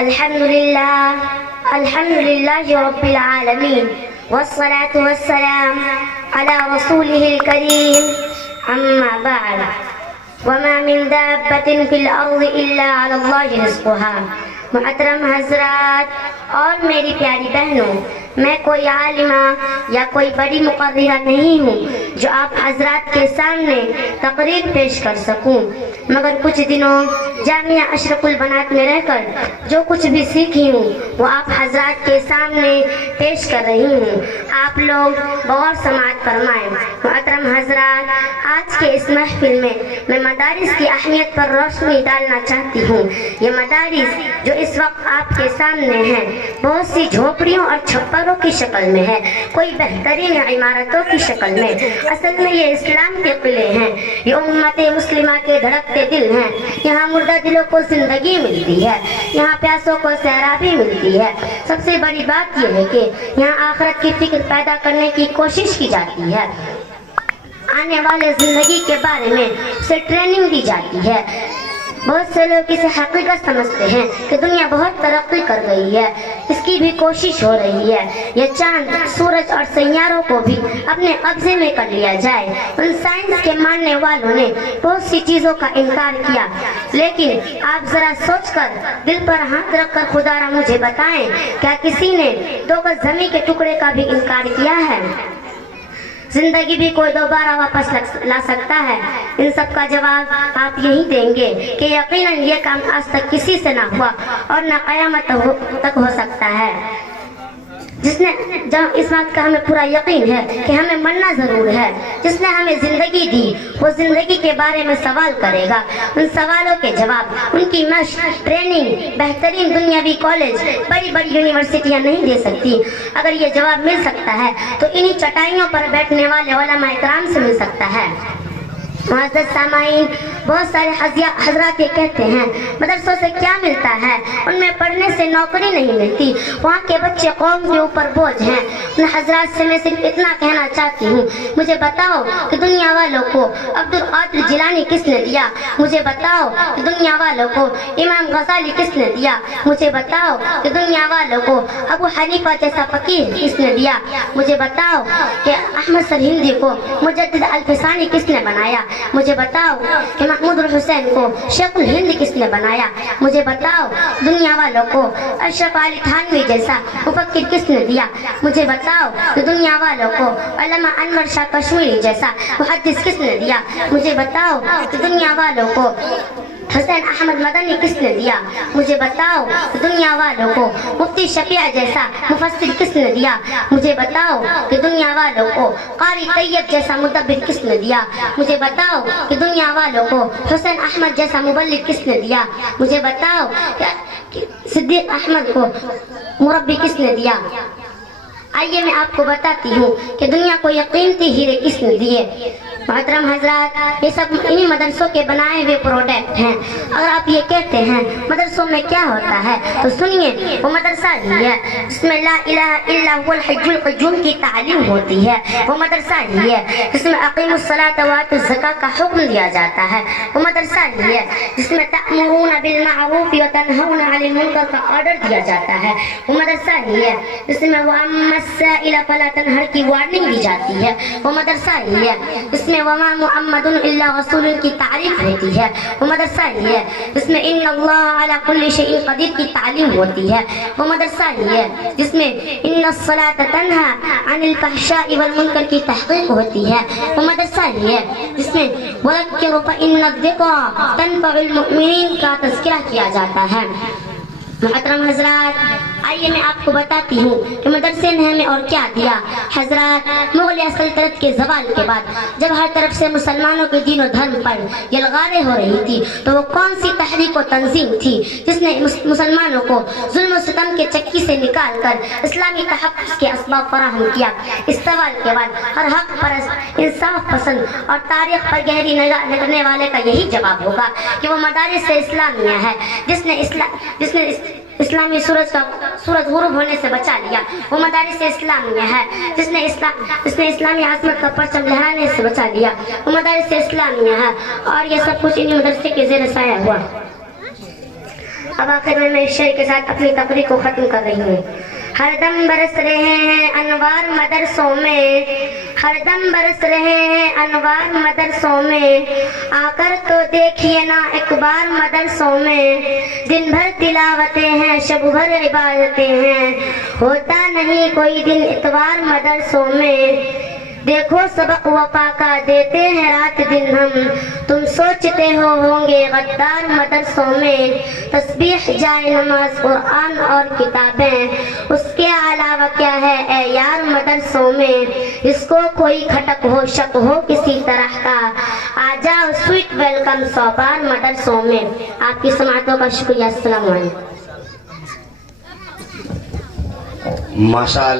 الحمد لله رب العالمين والصلاة والسلام على رسوله الكريم أما بعد وما من دابة في الأرض إلا على الله رزقها. محترم حضرات اور میری پیاری بہنوں، میں کوئی عالمہ یا کوئی بڑی مقررہ نہیں ہوں جو آپ حضرات کے سامنے تقریر پیش کر سکوں، مگر کچھ دنوں جامعہ اشرف البنات میں رہ کر جو کچھ بھی سیکھی ہوں وہ آپ حضرات کے سامنے پیش کر رہی ہوں. آپ لوگ غور سماعت فرمائیں. محترم حضرات، آج کے اس محفل میں مدارس کی اہمیت پر روشنی ڈالنا چاہتی ہوں. یہ مدارس جو اس وقت آپ کے سامنے ہیں بہت سی جھوپڑیوں اور چھپروں کی شکل میں ہے، کوئی بہترین عمارتوں کی شکل میں. اصل میں یہ اسلام کے قلعے ہیں، یہ امت مسلمہ کے دھڑکتے دل ہیں. یہاں مردہ دلوں کو زندگی ملتی ہے، یہاں پیاسوں کو سیرابی ملتی ہے. سب سے بڑی بات یہ ہے کہ یہاں آخرت کی فکر پیدا کرنے کی کوشش کی جاتی ہے، آنے والے زندگی کے بارے میں اسے ٹریننگ دی جاتی ہے. بہت سے لوگ اسے حقیقت سمجھتے ہیں کہ دنیا بہت ترقی کر گئی ہے، اس کی بھی کوشش ہو رہی ہے یہ چاند، سورج اور سیاروں کو بھی اپنے قبضے میں کر لیا جائے. ان سائنس کے ماننے والوں نے بہت سی چیزوں کا انکار کیا، لیکن آپ ذرا سوچ کر دل پر ہاتھ رکھ کر خدا را مجھے بتائیں، کیا کسی نے 2 گز زمین کے ٹکڑے کا بھی انکار کیا ہے؟ زندگی بھی کوئی دوبارہ واپس لا سکتا ہے؟ ان سب کا جواب آپ یہی دیں گے کہ یقیناً یہ کام آج تک کسی سے نہ ہوا اور نہ قیامت تک ہو سکتا ہے. اس بات کا ہمیں پورا یقین ہے کہ ہمیں مرنا ضرور ہے. جس نے ہمیں زندگی دی وہ زندگی کے بارے میں سوال کرے گا. ان سوالوں کے جواب ان کی مشق، ٹریننگ بہترین دنیاوی کالج، بڑی بڑی یونیورسٹیاں نہیں دے سکتی. اگر یہ جواب مل سکتا ہے تو انہی چٹائیوں پر بیٹھنے والے علماء کرام سے مل سکتا ہے. معزز سامعین، بہت سارے حضرات یہ کہتے ہیں مدرسوں سے کیا ملتا ہے، ان میں پڑھنے سے نوکری نہیں ملتی، وہاں کے بچے قوم کے اوپر بوجھ ہیں. ان حضرات سے میں صرف اتنا کہنا چاہتی ہوں، مجھے بتاؤ کہ دنیا والوں کو عبد القادر جیلانی کس نے دیا؟ مجھے بتاؤ کہ دنیا والوں کو امام غزالی کس نے دیا؟ مجھے بتاؤ کہ دنیا والوں کو ابو حنیفہ جیسا فقیہ کس نے دیا؟ مجھے بتاؤ کہ احمد سرہندی کو مجدد الفسانی کس نے بنایا؟ مجھے بتاؤ کہ محمود الحسین کو شیخ الہند کس نے بنایا؟ مجھے بتاؤ دنیا والوں کو اشرف علی تھانوی جیسا مفکر کس نے دیا؟ مجھے بتاؤ کہ دنیا والوں کو علامہ انور شاہ کشمیری جیسا محدث کس نے دیا؟ مجھے بتاؤ کہ دنیا والوں کو حسین احمد مدنی کس نے دیا؟ مجھے بتاؤ کہ دنیا والوں کو مفتی شفیع جیسا مفسر کس نے دیا؟ مجھے بتاؤ کہ دنیا والوں کو قاری طیب جیسا مدبر کس نے دیا؟ مجھے بتاؤ کہ دنیا والوں کو حسین احمد جیسا مبلغ کس نے دیا؟ مجھے بتاؤ کہ صدیق احمد کو مربی کس نے دیا؟ آئیے میں آپ کو بتاتی ہوں کہ دنیا کو یہ قیمتی ہیرے کس نے دیے. محترم حضرات، یہ سب انہی مدرسوں کے بنائے ہوئے پروڈکٹ ہیں. اگر آپ یہ کہتے ہیں مدرسوں میں کیا ہوتا ہے تو سنیے، وہ مدرسہ ہی ہے جس میں لا الہ الا هو الحی القیوم کی تعلیم ہوتی ہے. وہ مدرسہ ہی ہے جس میں اقیموا الصلاۃ وآتوا الزکاۃ کا حکم دیا جاتا ہے. وہ مدرسہ ہی ہے جس میں تأمرون بالمعروف وتنہون عن المنکر کا آرڈر دیا جاتا ہے. وہ مدرسہ ہی ہے جس میں وَأَمَّا السَّائِلَ فَلَا تَنْهَرْ کی وارننگ دی جاتی ہے. وہ مدرسہ ہی ہے جس میں وما محمد الا رسول کی تعریف ہوتی ہے. وہ مدرسہ ہی ہے جس میں ان اللہ علی کل شیء قدیر کی تعلیم ہوتی ہے. وہ مدرسہ ہی ہے جس میں ان الصلاۃ تنہی عن الفحشاء والمنکر کی تحقیق ہوتی ہے. وہ مدرسہ ہی ہے جس میں وذکر فإن الذکر تنفع المؤمنین کا تذکرہ کیا جاتا ہے. محترم حضرات، آئیے میں آپ کو بتاتی ہوں کہ مدرسے نے ہمیں اور کیا دیا. حضرات، مغلیہ سلطنت کے زوال کے بعد جب ہر طرف سے مسلمانوں کے دین و دھرم پر یلغاریں ہو رہی تھی تو وہ کون سی تحریک و تنظیم تھی جس نے مسلمانوں کو ظلم و ستم کے چکی سے نکال کر اسلامی تحفظ کے اسباب فراہم کیا؟ اس سوال کے بعد ہر حق پرست، انصاف پسند اور تاریخ پر گہری نگاہ رکھنے والے کا یہی جواب ہوگا کہ وہ مدارس اسلامیہ ہے جس نے اسلامی سورج غروب ہونے سے بچا لیا. وہ مدارس اسلامیہ ہے جس نے اسلامی عظمت کا پرچم لہرانے سے بچا لیا. وہ مدارس اسلامیہ ہے اور یہ سب کچھ انہی مدرسے کے زیر سایہ ہوا. اب آخر میں اس شعر کے ساتھ اپنی تقریر کو ختم کر رہی ہوں. ہر دم برس رہے ہیں انوار مدرسوں میں، ہر دم برس رہے ہیں انوار مدرسوں میں، آ کر تو دیکھیے نا ایک بار مدرسوں میں. دن بھر تلاوتیں ہیں، شب بھر عبادتیں ہیں، ہوتا نہیں کوئی دن اتوار مدرسوں میں. دیکھو سبق وفا کا دیتے ہیں رات دن ہم، تم سوچتے ہوں گے غدار مدرسوں میں. تسبیح جائے نماز قرآن اور کتابیں، اس کے علاوہ کیا ہے اے یار مدرسوں میں. اس کو کوئی کھٹک ہو شک ہو کسی طرح کا، آ جاؤ سویٹ ویلکم 100 بار مدرسوں میں. آپ کی سماعتوں کا شکریہ. السلام علیکم. ماشاءاللہ.